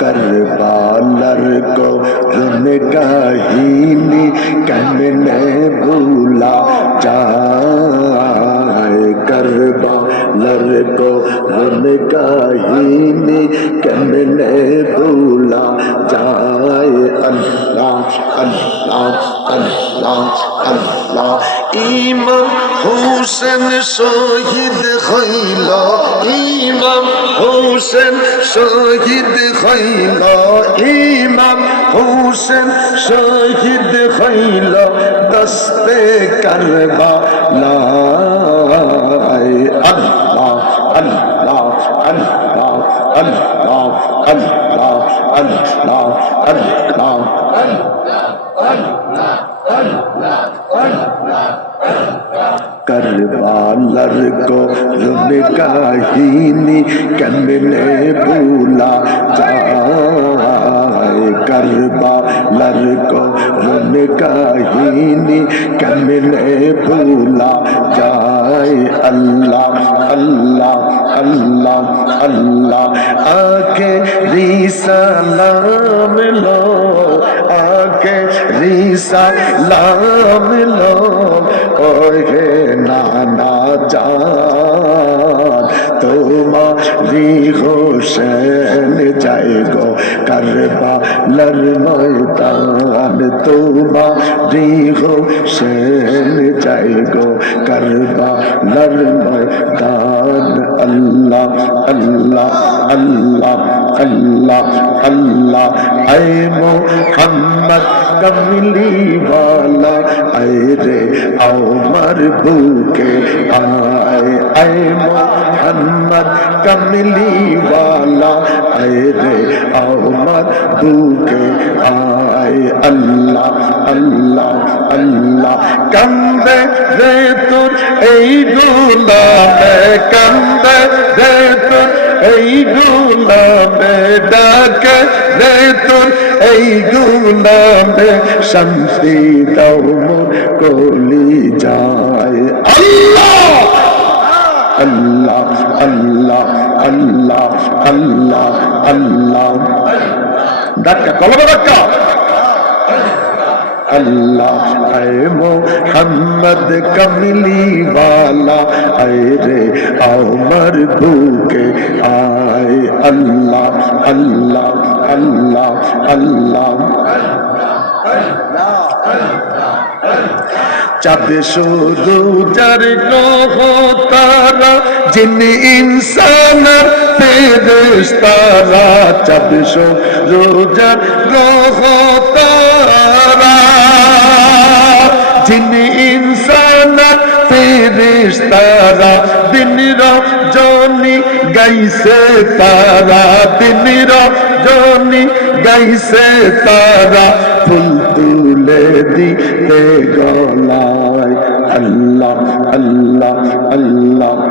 करबालर को रन काहिनी कमने भूला जाए करबालर को रन काहिनी कमने भूला जाए अल्लाह अल्लाह अल्लाह अल्लाह इमाम हुसैन शहीद खैला इमाम हुसैन शहीद खैला इमाम हुसैन शहीद खैला दस्ते करबला अल्लाह अल्लाह अल्लाह अल्लाह अल्लाह अल्लाह अल्लाह करबालर को रन काहिनी कमने भूला जाए करबालर को रन काहिनी कमने भूला जाए अल्लाह अल्लाह अल्लाह अल्लाह आके रिसलाम लो आके रिसलाम लो ओहे नाना जान तुम्हारी हुसैन जाएगो करबालर मैदान तुम्हारी हुसैन जाएगो करबालर मैदान अल्लाह अल्लाह अल्लाह अल्लाह अल्लाह ऐ मोहम्मद कमली वाला ऐ रे उमर भूखे आए ऐ मोहम्मद कमली वाला ऐ रे उमर भूखे आए अल्लाह अल्लाह अल्लाह कंदे रे तुर ऐ गुलामे कंदे रे तुर ऐ गुलामे डाके रे तुर ऐ गुलामे शांति दाও कोली जाए अल्लाह अल्लाह अल्लाह अल्लाह अल्लाह अल्लाह धक्का कलमा धक्का अल्लाह ऐ मोहम्मद कमली वाला ऐ रे उमर भूखे आए अल्लाह अल्लाह अल्लाह अल्लाह चाँद शुरू जर ग्रह तारा जिन इंसान फेरेश्तारा चाँद शुरू जर ग्रह तारा जिन इंसान फेरेश्तारा दिन रजनी गाइसे तारा दिन रजनी गाइसे तारा फुल तुले दिते गलाय अल्लाह अल्लाह अल्लाह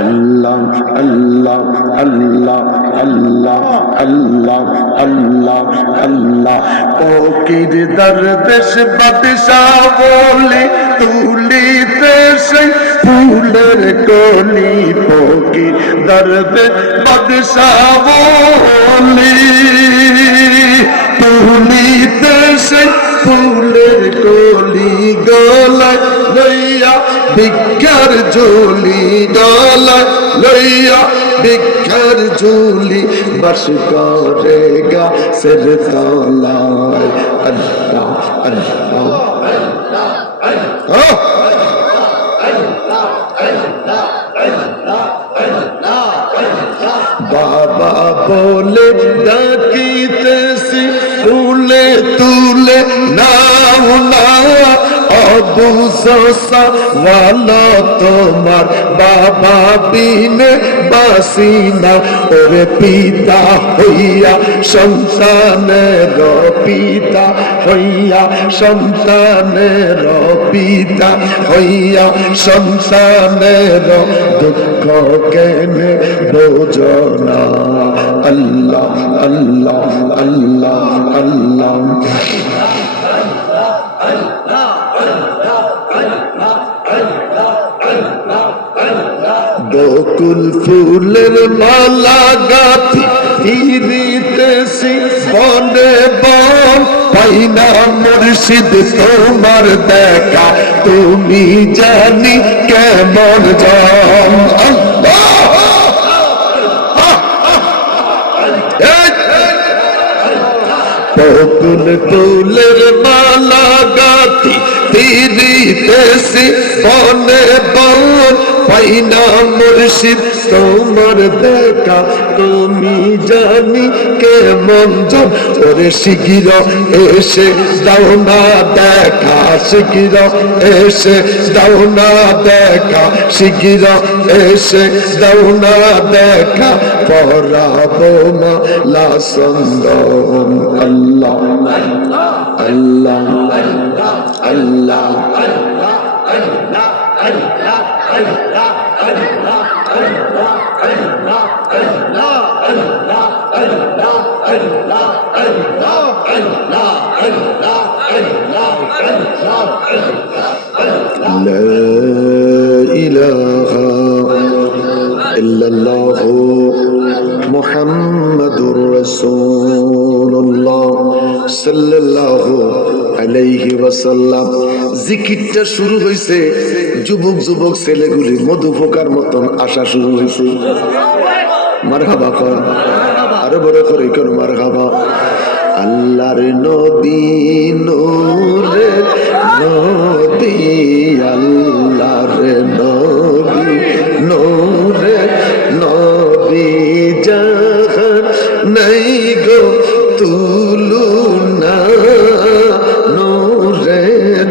अल्लाह अल्लाह अल्लाह अल्लाह अल्लाह अल्लाह अल्लाह ओ किरदार देश बादशाह बोली तुलिते से फूलेर कली फकीर दरदे बादशाह बोली तुलिते से फूलेर कली गलाय लैया भिक्षार झोली गलाय लैया भिक्षार झोली बस करेगा सिर तलाय अल्लाह अल्लाह बाबा बोले डाकीते सी तुले तुले नाम ना अबू ससा वाला तुम्हार बाबा बिने बासिना ओरे पिता हइया सन्तानेर पिता हइया सन्तानेर पिता हइया सन्तानेर दुख केने बोझना अल्लाह अल्लाह अल्लाह अल्लाह বকুল ফুলের মালা গাথি ফিরিতেছি বনে বন, পাই না মুর্শিদ তোমার দেখা, তুমি জানি কেমন জন। বকুল ফুলের মালা গাথি ফিরিতেছি বনে বন, পাই না মুর্শিদ তোমার দেখা, তুমি জানি কেমন জন। ওরে শিগির এসে দাও না দেখা, শিগির এসে দাও না দেখা, শিগির এসে দাও না দেখা, পরাবো মালা চন্দন। আল্লাহ আল্লাহ আল্লাহ لا إله إلا الله محمد رسول الله صلى الله عليه وسلم। জিকিরটা শুরু হয়েছে, যুবক যুবক ছেলেগুলি মধু পোকার মতন আসা শুরু হয়েছে। মারহাবা কর, আরো বড় করে কর মারহাবা। আল্লাহর নবী নূরে নবী, আল্লাহর নবী নূরে নবী, জাহান নাই গো তুলনা, নূরে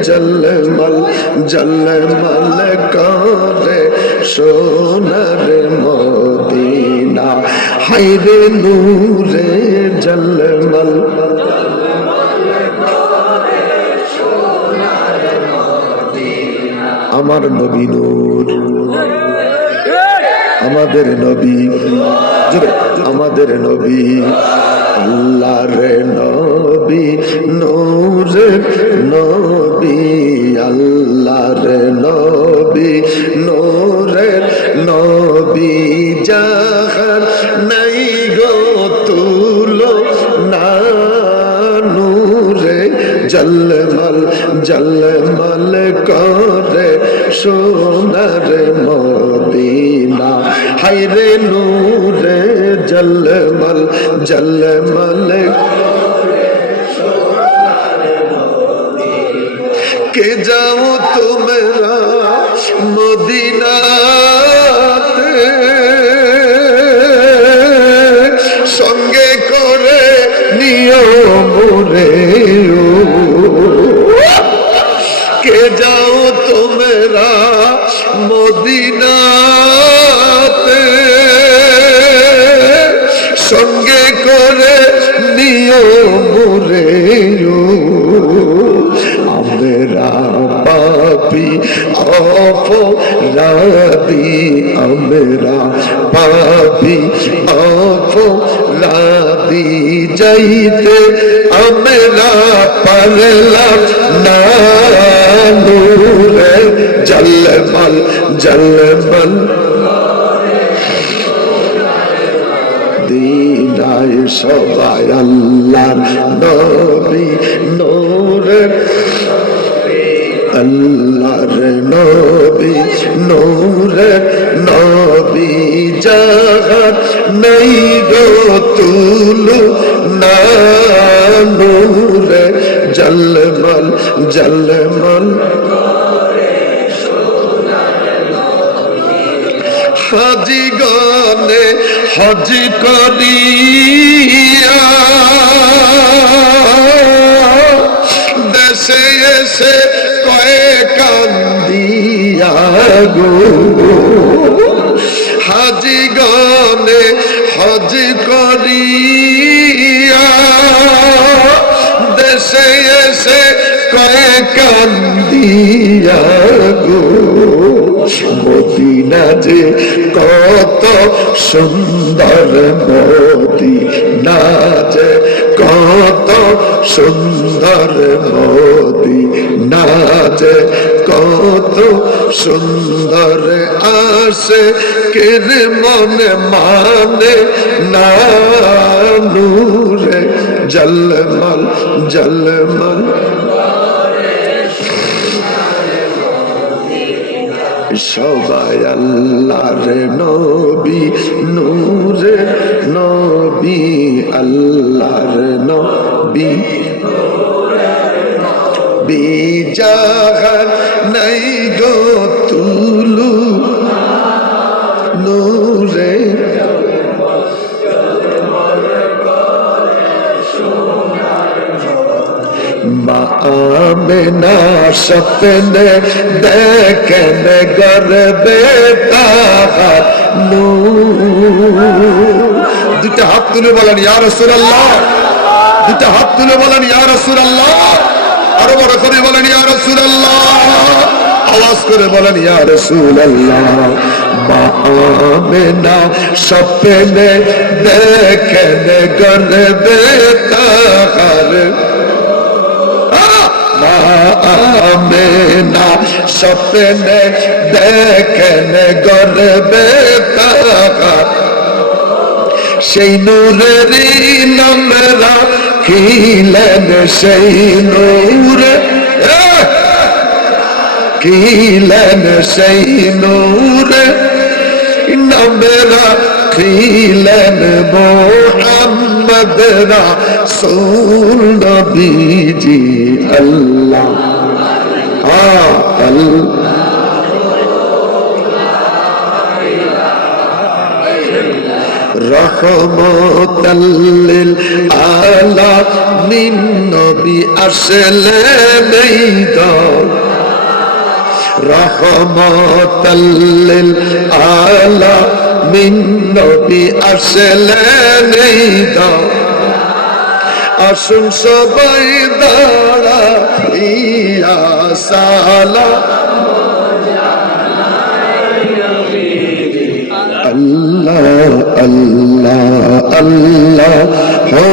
জলমল জলমল করে সোনার মদিনা, হায়রে নূরে জলমল। আমার নবী নূর, আমাদের নবী, আমাদের নবী, আল্লাহর নবী নূরের নবী, আল্লাহর নবী নূরের নবী, জাহান নাই গো তুলনা, নূরে জলমল জলমল করে সোনার মদিনা, হায়রে নূরে জলমল জলমল। কে যাও তোমরা মদিনাতে, সঙ্গে করে নিও মোরে, কে যাও তোমরা মদিনাতে, সঙ্গে করে নিও মোরে। আমরা পাপি অপরাধী, আমরা পাপি অপরাধী, যাইতে আমরা পারলাম না, নূরে জলমল জলমল দিনায় সবাই আল্লাহর নবী নূরের, আল্লাহর নবী নূরের নবী, জাহান নাই গো তুলনা, নূরে জলমল জলমল। হাজিগণে হজ করিয়া দেশে এসে কয়ে কান্দিয়া গো, হাজিগণে হজ করিয়া দেশে এসে কয়ে কান্দিয়া গো, মদিনা যে কত সুন্দর, মদিনা যে কত সুন্দর, মদিনা নাচে কত সুন্দর আসে কের মনে মানে না নূরে জলমল জলমল সবাই আল্লাহর নবী নূরে নবী আল্লাহর নবী বিজাহার নাই গো তুলু নূরে মা আমেনা সপনে দেখেন গর্বে তাহার নূর। দুটা হাত তুলে বলেন ইয়া রাসূলুল্লাহ, দুটা হাত তুলে বলেন ইয়া রাসূলুল্লাহ, আরো বড় করে বলেন ইয়া রাসূলুল্লাহ, আওয়াজ করে বলেন ইয়া রাসূলুল্লাহ। মা আমেনা সপনে দেখেন গর্বে তাহার, আমেনা স্বপ্নে দেখেন গর্বে তাহার, সেই নূরেরই নাম রাখিলেন, সেই নূরে রাখিলেন, সেই নূরে নাম রাখিলেন মুহাম্মদ রাসূল নবীজি আল্লাহ রহমতাল লিল আলামিন নবী আসলেন এই দল, রহমতাল লিল আলামিন নবী আসলেন এই দল। আসুন সবাই দাঁড়াইয়া সালাম আল্লাহ আল্লাহ আল্লাহ হো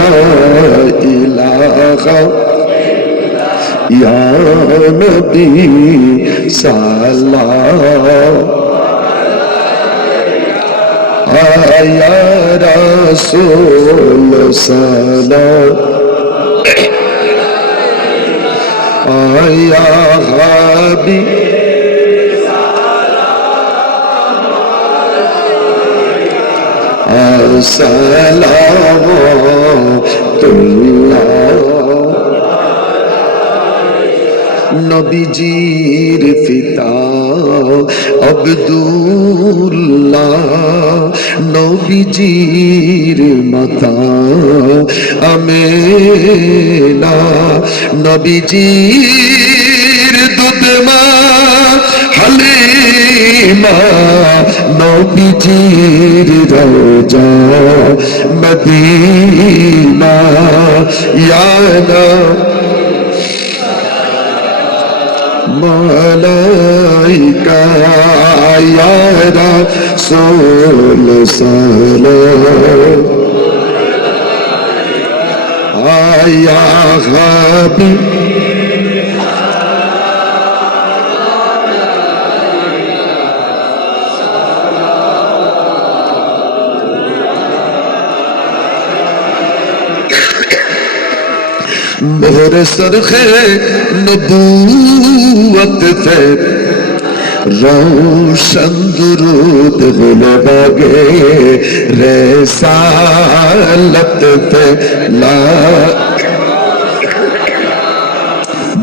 লা ইলাহা ইয়া নবী সালাম ইয়া রাসূল সালাম ইয়া হাবিব সালামুল্লাহ। নবীজির পিতা আব্দুল্লাহ, নবীজির মাতা আমেনা, নবীজির দুধমা হালিমা, নবীজির রওজা মদিনা, ইয়া মালাইকা ইয়া রাসূল সালাম ইয়া হাবিব मोहर सरखे नबूवत पे रोशन दुरूद गुलबागे रिसालत पे ला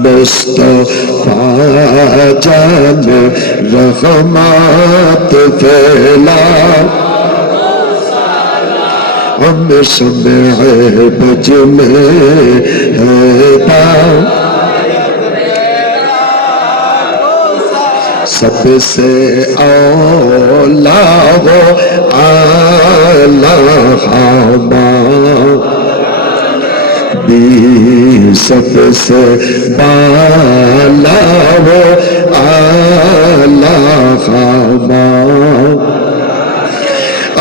मुस्तफा जान रहमत फैला हम समय बज में सबसे औला वो आला भी सबसे बाला वो आला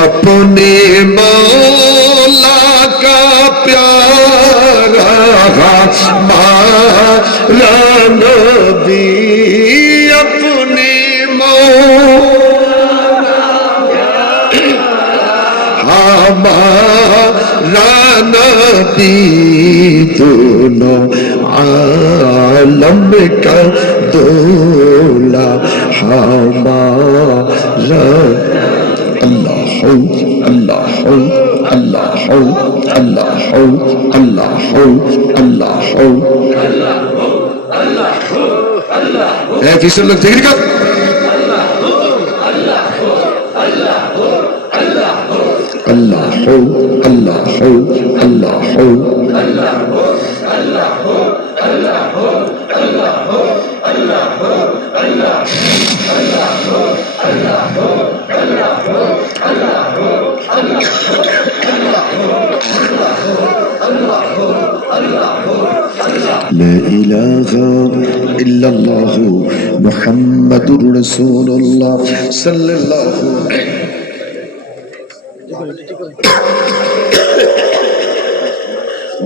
अपने मौला का प्यारा नबी अपने हमारा नबी दोनों आलम का दूल्हा हमारा अल्लाह अल्लाह अल्लाह अल्लाह अल्लाह अल्लाह है किसी लोग जिक्र कर अल्लाह अल्लाह अल्लाह لا إله إلا الله محمد رسول الله صلى الله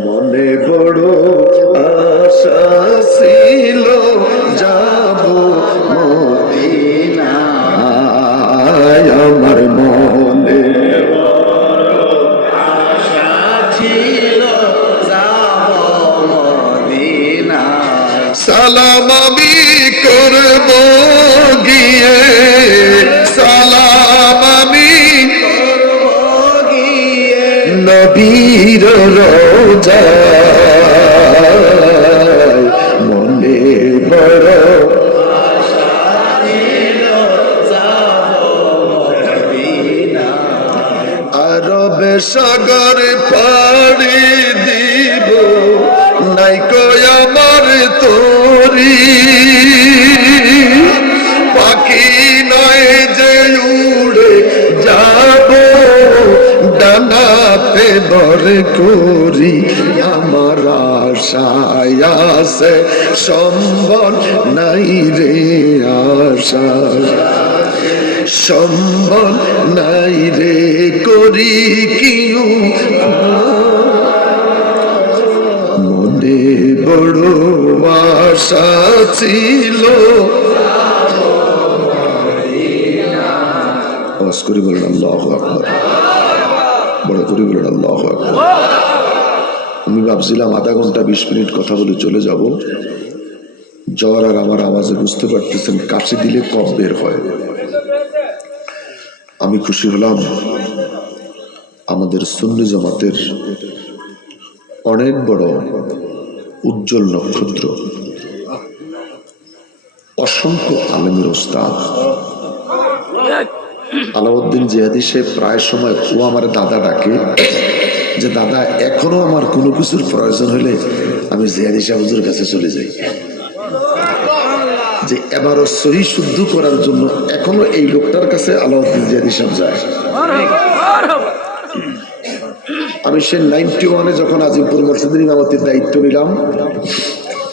মনে বড় আশা ছিল যাব মদিনায় আমার মনে আশা ছিল যাব মদিনায় সালাম আমি করব গিয়ে সালাম আমি নবীর রোজায় মনে বড় আরব সাগর পাড়ি দিব নাই কই আমার তোরি পাখি নয় যে উড়ে যাব ডানাতে বর করি আমার আশায় আছে সম্বল নাই রে আশা সম্বল নাই রে করি কিউ মনে বড় আশা ছিল আওয়াজ করে বলেন আল্লাহু আকবার বড় করে বলেন আল্লাহু আকবার আমি ভাবছিলাম আধা ঘন্টা 20 মিনিট কথা বলে চলে যাব জ্বর আর আমার আওয়াজে বুঝতে পারতেছেন কাশি দিলে কফ বের হয় আমি খুশি হলাম আমাদের সুন্নি জামাতের অনেক বড় উজ্জ্বল নক্ষত্র অসংখ্য আলেমের ওস্তাদ আলাউদ্দিন জিহাদি সাহেব প্রায় সময় ও আমার দাদা ডাকে যে দাদা এখনো আমার কোনো কিছুর প্রয়োজন হলে আমি জিহাদি সাহেব হুজুরের কাছে চলে যাই যে এবারও সহি শুদ্ধ করার জন্য এখনো এই লোকটার কাছে আলাউদ্দিন জিহাদি সাহেব যায় আমি সে 91-এ যখন আজিমপুর মসজিদের ইমামতির দায়িত্ব নিলাম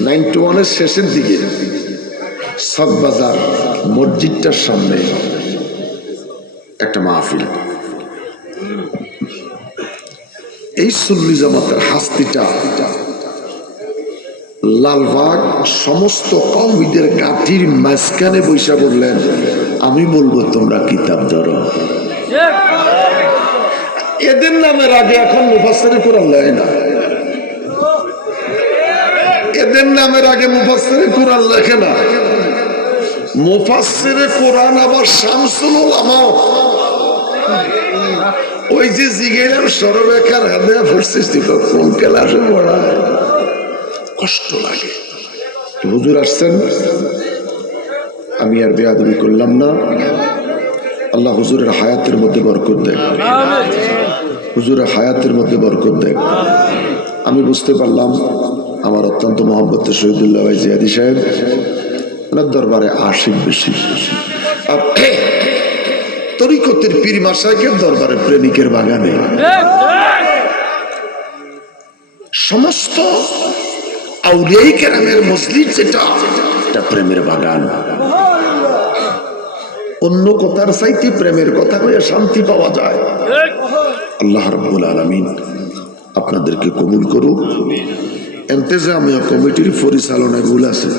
91-এর শেষের দিকে সকবাজার মসজিদটার সামনে একটা মাহফিল এই সুন্নি জামাতের হাস্তিটা লালবাগ সমস্ত কওমিদের গাঠির মাঝখানে বৈশা বললেন আমি বলবো তোমরা কিতাব ধরো এদের নামের আগে এখন মুফাসসিরে কোরআন লেখে না এদের নামের আগে মুফাসসিরে কোরআন লেখে না মুফাসসিরে কোরআন আবার শামসুল উলামা ওই যে জিগেরাম সরবেকার হাতে ফুরছিস কোন ক্লাসে পড়া কষ্ট লাগে হুজুর আসছেন আমি আর বেয়াদবি করলাম না আল্লাহ হুজুরের হায়াতের মধ্যে বরকত দেয় হুজুরের হায়াতের মধ্যে বরকত দেয় আমি বুঝতে পারলাম আমার অত্যন্ত মহব্বতের শহীদুল্লাহ ভাই জিহাদি সাহেব ওনার দরবারে আশিক বেশি আর তরিকতের পীর মাশায়েখের দরবারে প্রেমিকের বাগানে সমস্ত আউলিয়ায়ে কেরামের মজলিস যেটা এটা প্রেমের বাগান অন্য কথার চাইতে প্রেমের কথা কয়ে শান্তি পাওয়া যায় আল্লাহ রাব্বুল আলামিন আপনাদেরকে কবুল করুক এন্তেজামিয়া কমিটির পরিচালনায় ভুল আছে।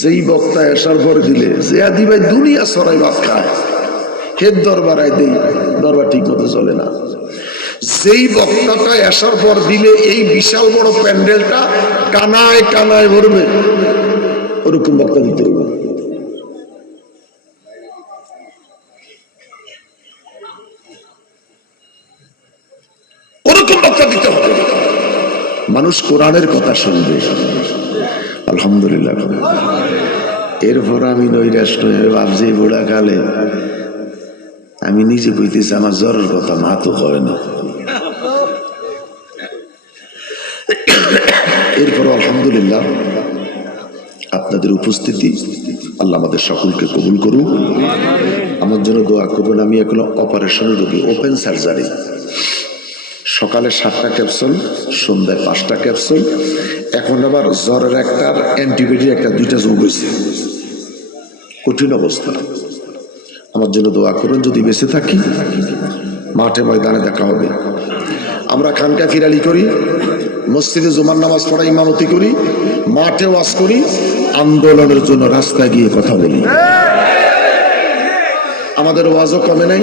যেই বক্তা আসার পর দিলে যে আদি ভাই দুনিয়া সরাই ভাত খায়, হের দরবারায় দেই, দরবার ঠিক মতো চলে না। যেই বক্তাটা আসার পর দিলে এই বিশাল বড় প্যান্ডেলটা কানায় কানায় ভরবে, ওরকম বক্তা দিতে হবে। ওরকম বক্তা দিতে হবে। মানুষ কোরআনের কথা শুনবে, আলহামদুলিল্লাহ। এরপর আমি নৈরাশ হয়ে ভাবছি বুড়া কালে আমি নিজে কইতেছি আমার জ্বরের কথা, মা তো হয় না। এরপর আলহামদুলিল্লাহ আপনাদের উপস্থিতি আল্লাহ আমাদের সকলকে কবুল করুন। আমার জন্য দোয়া করবেন। আমি এখন অপারেশন রোগী, ওপেন সার্জারি। সকালে 7টা ক্যাপসুল, সন্ধ্যায় 5টা ক্যাপসুল, এখন আবার জ্বরের একটা, অ্যান্টিবায়োটিক একটা, 2টা যোগ হয়েছে। কঠিন অবস্থা। আমার জন্য দোয়া করুন। যদি বেঁচে থাকি মাঠে ময়দানে দেখা হবে। আমরা খানকা ফিরালি করি, মসজিদে জুমার নামাজ পড়া, ইমামতি করি, মাঠে ওয়াজ করি, আন্দোলনের জন্য রাস্তায় গিয়ে কথা বলি। আমাদের ওয়াজও কমে নাই,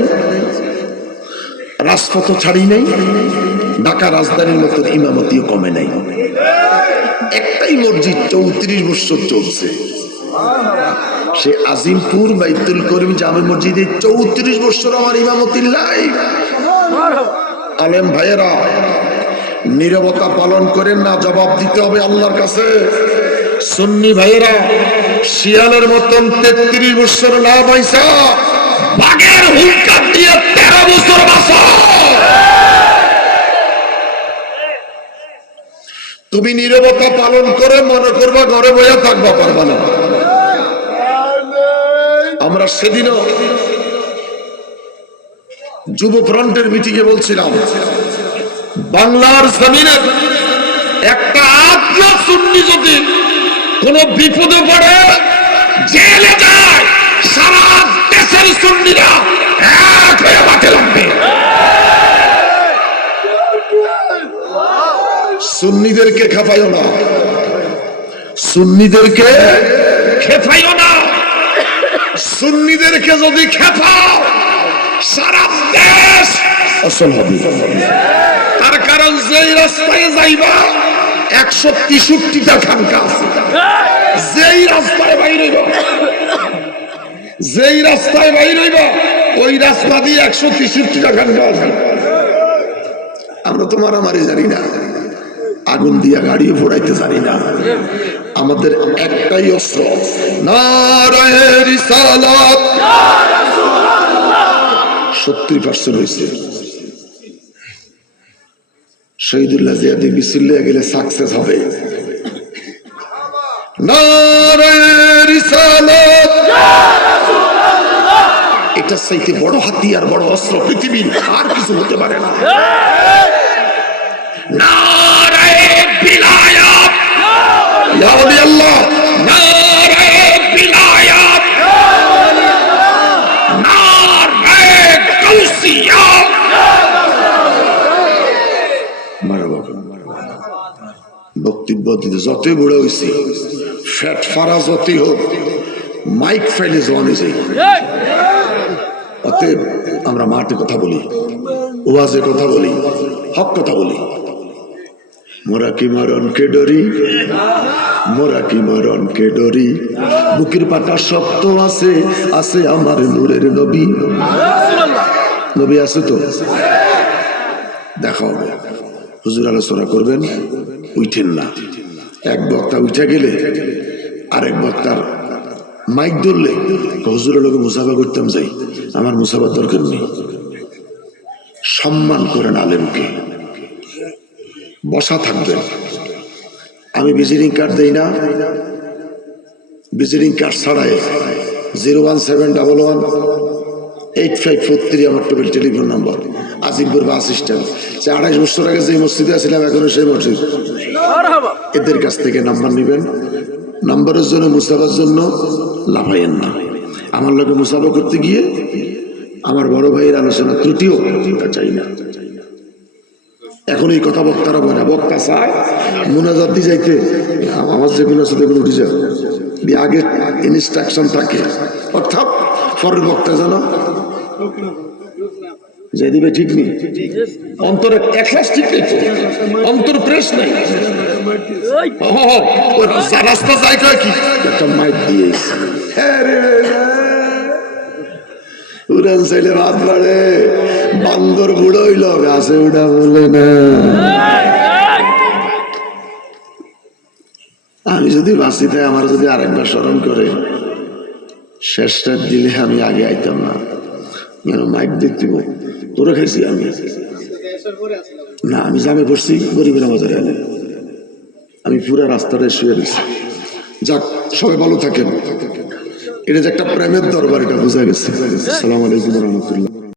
রাজপথ ছাড়ি নাই, ঢাকা রাজধানীর মতো ইমামতিও কমে নাই। একটাই মসজিদ 34 বছর চলছে, সে আজিমপুর বাইতুল করিম জামে মসজিদে 34 বছর আমার ইমামতির লাইফ। আলেম ভাইয়েরা নীরবতা পালন করেন না, জবাব দিতে হবে আল্লাহর কাছে। সুন্নি ভাইয়েরা শিয়ালের মতন 33 বছর না পয়সা বাগের হুঙ্কার দিয়ে 13 বছর বাঁচো। তুমি নীরবতা পালন করে মনে করবা ঘরে বইয়া থাকবা, পারবা না। আমরা সেদিনও যুব ফ্রন্টের মিটিংয়ে বলছিলাম, বাংলার জমিনে একটা আদ্য সুন্নি যদি কোন বিপদে পড়ে জেলে যায়, সারা দেশের সুন্নিরা এক হয়ে মাঠে লাগবে। সুন্নিদেরকে খেপাইও না, সুন্নিদেরকে খেপাইও না। সুন্নিদেরকে যদি খেপাও সারা দেশ অসল হবে। তার কারণ যেই রাস্তায় যাইবা 163টা খানকা আছে। যেই রাস্তায় বাইর হইবা, যেই রাস্তায় বাইর হইবা ওই রাস্তা দিয়ে 163টা খানকা আছে। আমরা তো মারামারি জানি না, আগুন দিয়া গাড়িও ফোড়াইতে জানি না। আমাদের একটাই অস্ত্র, নারায়ে রিসালাত। 70% হয়েছে। শহীদুল্লাহ জিয়াদি মিছিল গেলে সাকসেস হবে। নারায়ে রিসালাত, এটা চাইতে বড় হাতিয়ার, বড় অস্ত্র পৃথিবীর আর কিছু হতে পারে না। নারায়ে বিলায়াত, ইয়া ওলি আল্লাহ, নারায়ে বিলায়াত, নারায়ে গাউসিয়া। বক্তব্য দিতে যতই বুড়ো হয়েছি, ফ্যাট ফারা যতই হোক, মাইক ফাইলে জোয়ান হয়েছে। অতএব আমরা মাঠে কথা বলি, ওয়াজে কথা বলি, হক কথা বলি। মোরা কি মরণকে ডরি, মোরা কি মরণকে ডরি, বুকের পাটা শক্ত আছে, আছে আমার নূরের নবী। নবী আছে তো, দেখা হবে। হুজুর আলোচনা করবেন, উঠেন না। এক বক্তা উঠে গেলে আরেক বক্তার মাইক ধরলে হুজুরের লোকে মুসাফা করতাম যাই, আমার মুসাফার দরকার নেই। সম্মান করেন আলেমকে, বসা থাকবেন। আমি ভিজিটিং কার্ড দেই না, ভিজিটিং কার্ড ছাড়াই 017118543 আমার telephone number. Azimpur bus stand. 28 বছর আগে যে মসজিদে আসছিলাম এখনো সেই মসজিদ। এদের কাছ থেকে নাম্বার নিবেন। নাম্বারের জন্য, মুসাফার জন্য লাফাইয়েন না। আমার লোকে মুসাফা করতে গিয়ে আমার বড় ভাইয়ের আলোচনা ত্রুটিও চাই না। এখন এই কথা বক্তারা বলে, বক্তা চায় মোনাজাত দিয়ে যাইতে আমার যেগুলো আছে সেগুলো উঠে যাও দিয়ে আগে ইনস্ট্রাকশন থাকে, অর্থাৎ পরের বক্তা জানো যে দিবে ঠিক নেই, অন্তরে একলাস ঠিক নেই, অন্তর প্রেস নেই, রাস্তা যাই কি একটা মাইক দিয়ে উড়ান চাইলে ভাত বাড়ে, বান্দর বুড়ো হইল গাছে উঠা বলে না। আমি যদি বাঁচি তাই আমার যদি আরেকবার স্মরণ করে শেষটা দিলে আমি আগে আইতাম না, কেন মাইক দেখতে তোরা খাইছি আমি না, আমি জামে পড়ছি গরিবের বাজারে এনে আমি পুরো রাস্তাটা শুয়ে দিচ্ছি। যাক, সবাই ভালো থাকেন। এটা যে একটা প্রেমের দরবার, এটা বোঝা গেছে। আসসালামু আলাইকুম রহমতুল্লাহ।